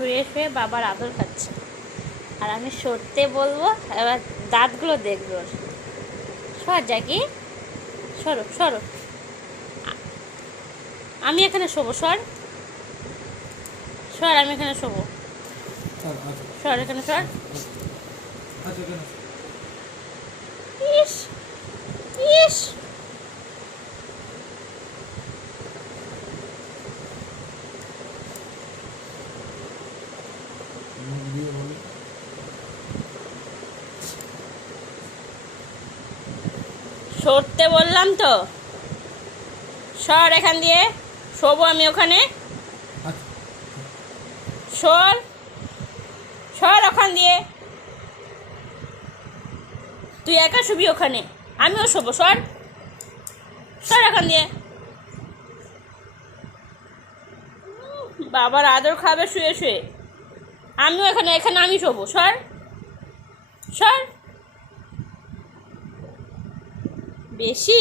শুয়ে শুয়ে বাবার আদর খাচ্ছে, আর আমি সরতে বলবো। এবার দাঁতগুলো দেখবো। সর জাকি, সরো সরো, আমি এখানে শোবো। সর সর, আমি এখানে শোবো। সর এখানে, সর। ইস ইস, সরতে বললাম তো। সর এখান দিয়ে, শোবো আমি ওখানে। সর সর ওখান দিয়ে, তুই একা শুবি ওখানে, আমিও শোবো। সর সর এখান দিয়ে। বাবার আদর খাবে শুয়ে শুয়ে, আমিও এখানে, এখানে আমি শোবো। সর সর, বেশি